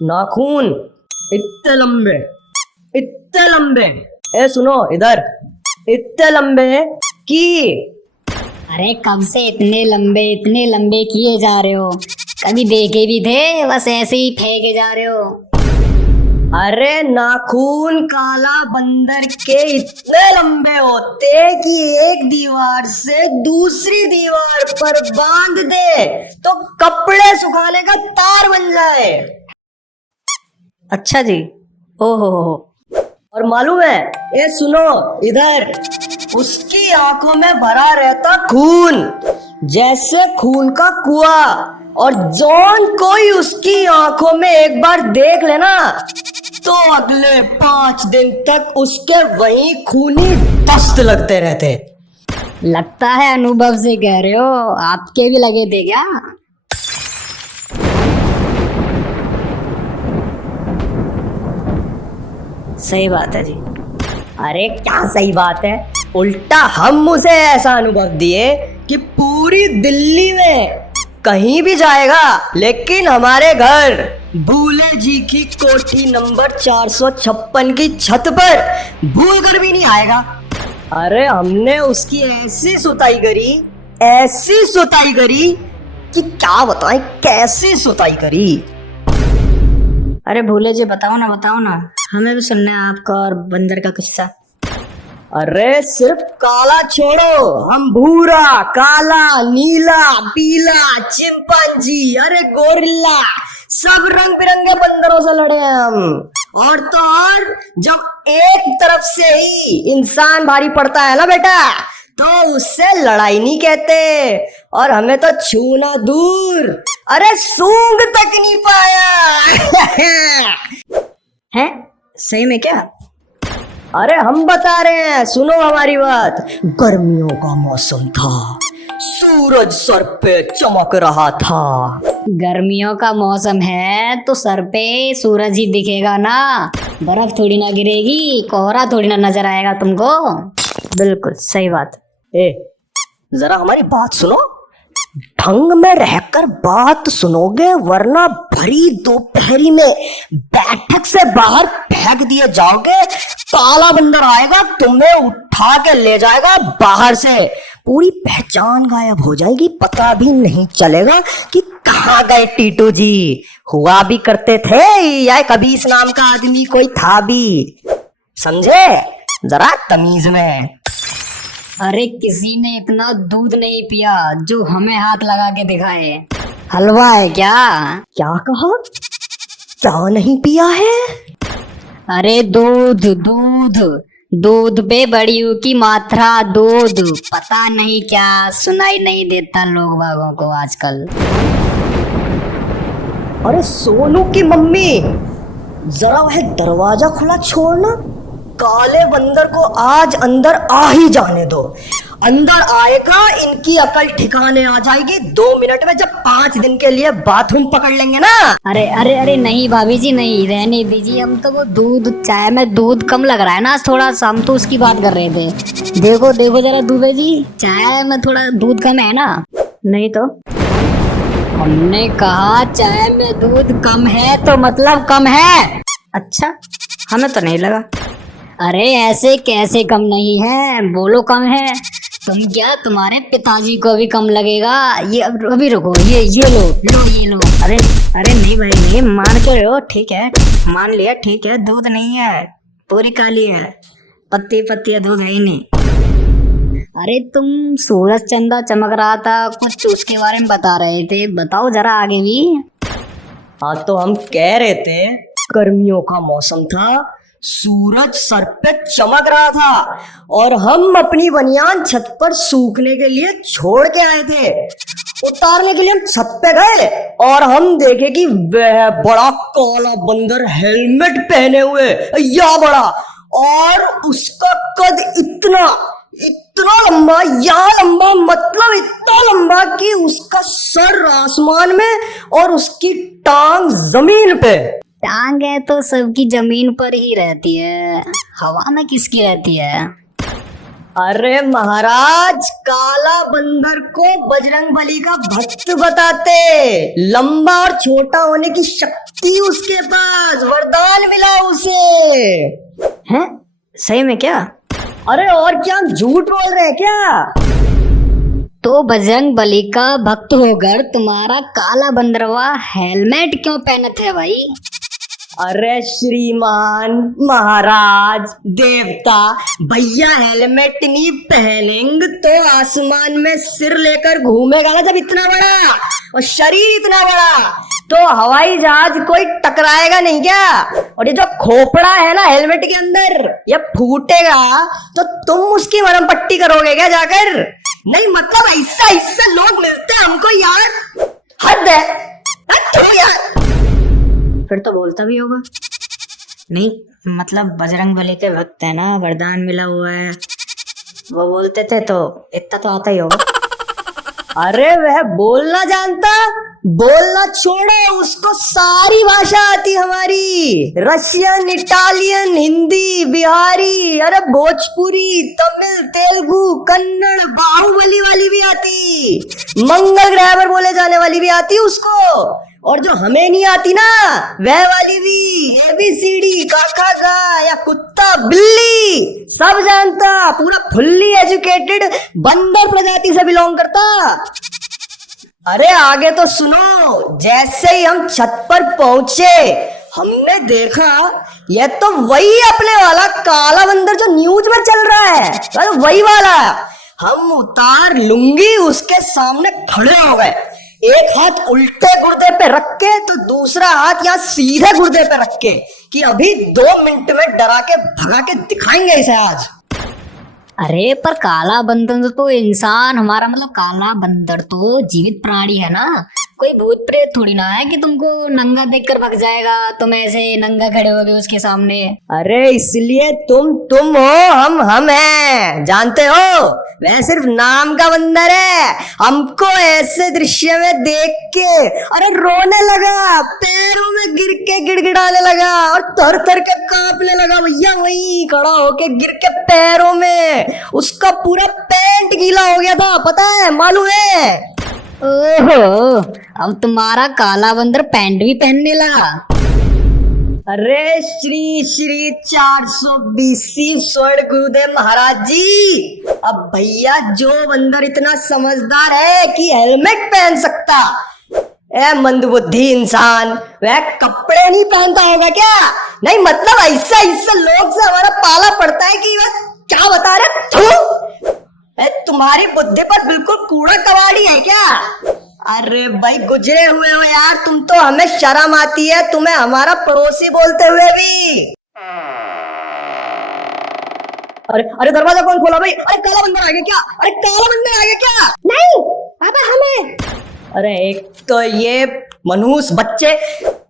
नाखून इतने लंबे, इतने लंबे। ए सुनो इधर, इतने लंबे कि अरे कब से इतने लंबे किए जा रहे हो? कभी देखे भी थे? बस ऐसे ही फेंके जा रहे हो। अरे नाखून काला बंदर के इतने लंबे होते कि एक दीवार से दूसरी दीवार पर बांध दे तो कपड़े सुखाने का तार बन जाए। अच्छा जी, ओहो। और मालूम है, ये सुनो इधर, उसकी आंखों में भरा रहता खून, जैसे खून का कुआं, और जौन कोई उसकी आंखों में एक बार देख लेना तो अगले 5 दिन तक उसके वहीं खूनी दस्त लगते रहते। लगता है अनुभव से कह रहे हो, आपके भी लगे थे क्या? सही बात है जी। अरे क्या सही बात है, उल्टा हम उसे ऐसा अनुभव दिए कि पूरी दिल्ली में कहीं भी जाएगा लेकिन हमारे घर भूले जी की कोठी नंबर 456 की छत पर भूल कर भी नहीं आएगा। अरे हमने उसकी ऐसी सुताई करी, ऐसी सुताई करी कि क्या बताएं, कैसी सुताई करी। अरे भूले जी, बताओ ना, हमें भी सुनना है आपका और बंदर का किस्सा। अरे सिर्फ काला छोड़ो, हम भूरा, काला, नीला, पीला, चिंपांजी, अरे गोरिल्ला, सब रंग बिरंगे बंदरों से लड़े हैं हम। और तो और जब एक तरफ से ही इंसान भारी पड़ता है ना बेटा, तो उससे लड़ाई नहीं कहते, और हमें तो छूना दूर, अरे सूंघ तक नहीं पाया। है सही में क्या? अरे हम बता रहे हैं, सुनो हमारी बात। गर्मियों का मौसम था, सूरज सर पे चमक रहा था। गर्मियों का मौसम है तो सर पे सूरज ही दिखेगा ना, बर्फ थोड़ी ना गिरेगी, कोहरा थोड़ी ना नजर आएगा तुमको। बिल्कुल सही बात। ए जरा हमारी बात सुनो, ढंग में रहकर बात सुनोगे, वरना भरी दोपहरी में बैठक से बाहर फेंक दिए जाओगे। काला बंदर आएगा, तुम्हें उठा के ले जाएगा बाहर से, पूरी पहचान गायब हो जाएगी, पता भी नहीं चलेगा कि कहाँ गए टीटू जी। हुआ भी करते थे या कभी इस नाम का आदमी कोई था भी, समझे? जरा तमीज में। अरे किसी ने इतना दूध नहीं पिया जो हमें हाथ लगा के दिखाए। हलवा है क्या? क्या कहा? क्या नहीं पिया है? अरे दूध दूध दूध पे बड़ियों की मात्रा, दूध, पता नहीं क्या सुनाई नहीं देता लोग बागों को आजकल। अरे सोनू की मम्मी, जरा वह दरवाजा खुला छोड़ना, काले बंदर को आज अंदर आ ही जाने दो। अंदर आएगा, इनकी अकल ठिकाने आ जाएगी 2 मिनट में, जब 5 दिन के लिए बाथरूम पकड़ लेंगे ना। अरे अरे अरे नहीं भाभी जी, नहीं, रहने दीजिए। हम तो वो दूध, चाय में दूध कम लग रहा है ना थोड़ा सा, हम तो उसकी बात कर रहे थे। देखो देखो जरा दुबे जी, चाय में थोड़ा दूध कम है ना? नहीं तो हमने कहा चाय में दूध कम है तो मतलब कम है। अच्छा, हमें तो नहीं लगा। अरे ऐसे कैसे कम नहीं है, बोलो कम है। तुम क्या, तुम्हारे पिताजी को भी कम लगेगा? ये अभी रुको, ये लो। अरे अरे नहीं भाई, नहीं मान के रहो, ठीक है, मान लिया, ठीक है, दूध नहीं है, पूरी काली है, पत्ती पत्ती दूध है ही नहीं। अरे तुम सूरज चंदा चमक रहा था, कुछ उसके बारे में बता रहे थे, बताओ जरा आगे भी। हाँ तो हम कह रहे थे, गर्मियों का मौसम था, सूरज सर पे चमक रहा था, और हम अपनी बनियान छत पर सूखने के लिए छोड़ के आए थे। उतारने के लिए हम छत पे गए और हम देखे कि वह बड़ा काला बंदर हेलमेट पहने हुए, या बड़ा, और उसका कद इतना इतना लंबा, या लंबा मतलब इतना लंबा कि उसका सर आसमान में और उसकी टांग जमीन पे। टांग है तो सबकी जमीन पर ही रहती है, हवा में किसकी रहती है? अरे महाराज, काला बंदर को बजरंगबली का भक्त बताते। लंबा और छोटा होने की शक्ति उसके पास, वरदान मिला उसे। हैं? सही में क्या? अरे और क्या, हम झूठ बोल रहे हैं क्या? तो बजरंग बली का भक्त होकर तुम्हारा काला बंदरवा हेलमेट क्यों पहनत है भाई? अरे श्रीमान, महाराज, देवता, भैया हेलमेट नहीं पहनेंगे तो आसमान में सिर लेकर घूमेगा ना जब इतना बड़ा, और शरीर इतना बड़ा, तो हवाई जहाज कोई टकराएगा नहीं क्या? और ये जो खोपड़ा है ना हेलमेट के अंदर, ये फूटेगा तो तुम उसकी मरहम पट्टी करोगे क्या जाकर? नहीं मतलब ऐसा ऐसा लोग मिलते हैं हमको यार, हद है। हद यार। फिर तो बोलता भी होगा। नहीं मतलब बजरंग बली के भक्त है ना, वरदान मिला हुआ है, वो बोलते थे तो इतना तो आता ही होगा। अरे वह बोलना जानता? बोलना छोड़ो, उसको सारी भाषा आती हमारी, रशियन, इटालियन, हिंदी, बिहारी, अरे भोजपुरी, तमिल, तेलुगु, कन्नड़, बाहुबली वाली भी आती, मंगल ग्रह पर बोले जाने वाली भी आती उसको, और जो हमें नहीं आती ना वह वाली भी, ABCD, काका का या कुत्ता बिल्ली सब जानता, पूरा फुल्ली एजुकेटेड बंदर प्रजाति से बिलोंग करता। अरे आगे तो सुनो। जैसे ही हम छत पर पहुंचे हमने देखा यह तो वही अपने वाला काला बंदर जो न्यूज में चल रहा है, अरे वही वाला। हम उतार लुंगी उसके सामने खड़े हो गए, एक हाथ उल्टे गुर्दे पे रख के तो दूसरा हाथ यहाँ सीधे गुर्दे पे रख के, कि अभी 2 मिनट में डरा के भगा के दिखाएंगे इसे आज। अरे पर काला बंदर तो इंसान, हमारा मतलब काला बंदर तो जीवित प्राणी है ना, कोई भूत प्रेत थोड़ी ना है कि तुमको नंगा देखकर भग जाएगा, तुम ऐसे नंगा खड़े होगे उसके सामने। अरे इसलिए तुम हो, हम हैं, जानते हो? वह सिर्फ नाम का बंदर है। हमको ऐसे दृश्य में देख के अरे रोने लगा, पैरों में गिर के गिड़गिड़ाने लगा और तर तर के कांपने लगा भैया, वहीं खड़ा होके गिर के पैरों में उसका पूरा पैंट गीला हो गया था, पता है, मालूम है? ओहो, अब तुम्हारा काला बंदर पैंट भी पहनने लगा। अरे श्री श्री 420 स्वर्ण गुरुदेव महाराज जी, अब भैया जो बंदर इतना समझदार है कि हेलमेट पहन सकता, ए मंदबुद्धि इंसान, वह कपड़े नहीं पहनता होगा क्या? नहीं मतलब ऐसा ऐसा लोग से हमारा पाला पड़ता है कि वह क्या बता रहे। तुम्हारी बुद्धि पर बिल्कुल कूड़ा कबाड़ी है क्या? अरे भाई गुजरे हुए हो यार तुम तो, हमें शर्म आती है तुम्हें हमारा पड़ोसी बोलते हुए भी। अरे दरवाजा कौन खोला भाई? अरे काला बंदर आ गया क्या? अरे काला बंदर आ गया क्या? नहीं पापा हमें। अरे एक तो ये मनहूस बच्चे,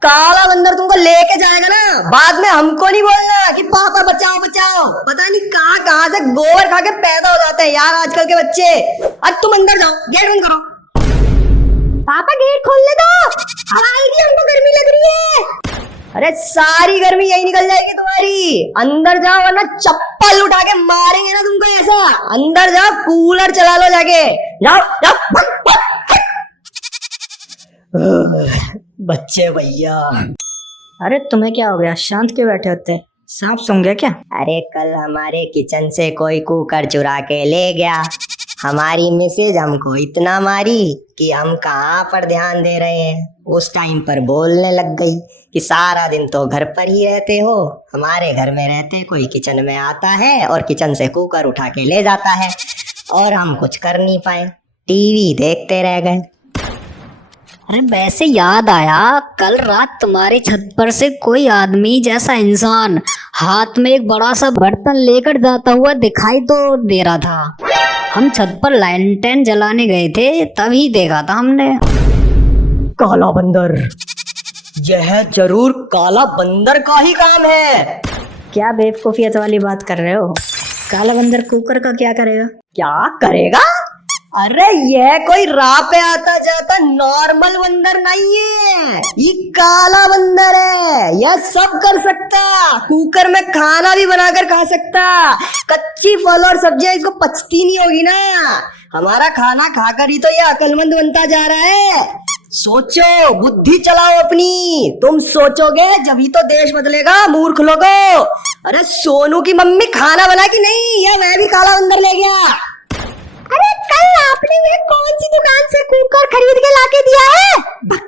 काला बंदर तुमको लेके जाएगा ना, बाद में हमको नहीं बोलना कि पापा बचाओ बचाओ। पता नहीं कहाँ से गोबर खा के पैदा हो जाते हैं यार आजकल के बच्चे। अब तुम अंदर जाओ, गेट बंद करो। पापा गेट खोलने दो, हवा आएगी, हमको गर्मी लग रही है। अरे सारी गर्मी यही निकल जाएगी तुम्हारी, अंदर जाओ वरना चप्पल उठा के मारेंगे ना तुमको ऐसा। अंदर जाओ, कूलर चला लो जाके, जाओ जाओ। बच्चे भैया। अरे तुम्हें क्या हो गया, शांत क्यों बैठे होते? सांप सूंघ गया क्या? अरे कल हमारे किचन से कोई कुकर चुरा के ले गया, हमारी मिसेज हमको इतना मारी कि हम कहाँ पर ध्यान दे रहे हैं। उस टाइम पर बोलने लग गई कि सारा दिन तो घर पर ही रहते हो, हमारे घर में रहते कोई किचन में आता है और किचन से कुकर उठा के ले जाता है, और हम कुछ कर नहीं पाए, टीवी देखते रह गए। अरे वैसे याद आया, कल रात तुम्हारी छत पर से कोई आदमी जैसा इंसान हाथ में एक बड़ा सा बर्तन लेकर जाता हुआ दिखाई तो दे रहा था। हम छत पर लैंटर्न जलाने गए थे तभी देखा था हमने। काला बंदर, यह जरूर काला बंदर का ही काम है। क्या बेवकूफियत वाली बात कर रहे हो? काला बंदर कुकर का क्या करेगा? क्या करेगा? अरे यह कोई राह पे आता जाता नॉर्मल बंदर नहीं है, ये काला बंदर है। यह सब कर सकता। कुकर में खाना भी बनाकर खा सकता। कच्ची फल और सब्जियां इसको पचती नहीं होगी ना। हमारा खाना खाकर ही तो ये अक्लमंद बनता जा रहा है। सोचो, बुद्धि चलाओ अपनी। तुम सोचोगे जब ही तो देश बदलेगा, मूर्ख लोगो। अरे सोनू की मम्मी खाना बना कि नहीं, या मैं भी काला बंदर ले गया? अरे कल आपने वे कौन सी दुकान से कुकर खरीद के लाके दिया है?